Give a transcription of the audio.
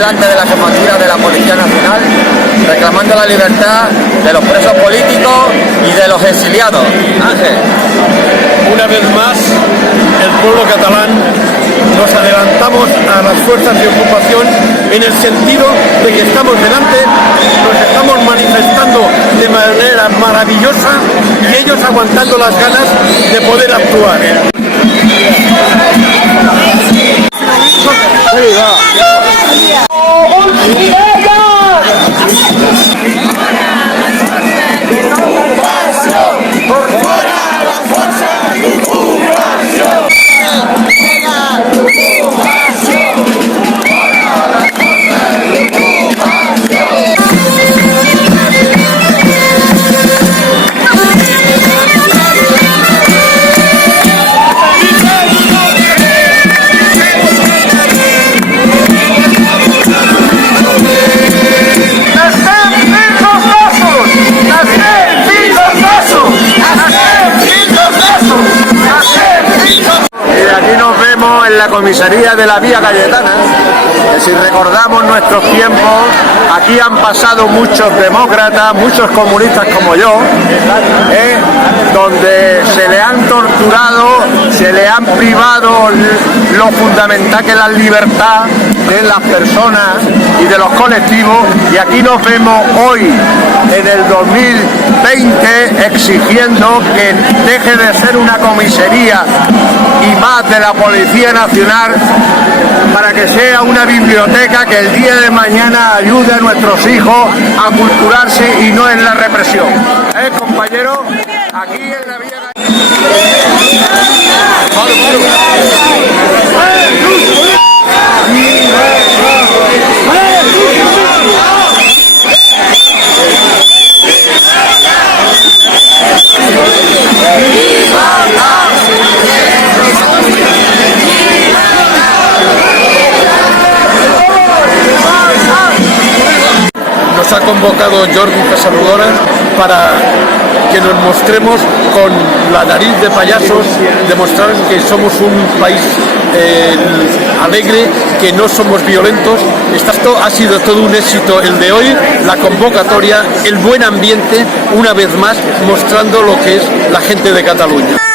delante de la jefatura de la Policía Nacional reclamando la libertad de los presos políticos y de los exiliados. Ángel. Una vez más, el pueblo catalán nos adelantamos a las fuerzas de ocupación en el sentido de que estamos delante, nos estamos manifestando de manera maravillosa y ellos aguantando las ganas de poder actuar. En la comisaría de la Vía Cayetana, que si recordamos nuestros tiempos, aquí han pasado muchos demócratas, muchos comunistas como yo, donde se le han torturado, se le han privado lo fundamental que es la libertad de las personas y de los colectivos, y aquí nos vemos hoy en el 2020 exigiendo que deje de ser una comisaría y más de la Policía Nacional para que sea una biblioteca que el día de mañana ayude a nuestros hijos a culturarse y no en la represión. Compañero, aquí en la Vía Nos ha convocado Jordi Casadudora para que nos mostremos con la nariz de payasos, demostrar que somos un país alegre, que no somos violentos. Esto ha sido todo un éxito el de hoy, la convocatoria, el buen ambiente, una vez más mostrando lo que es la gente de Cataluña.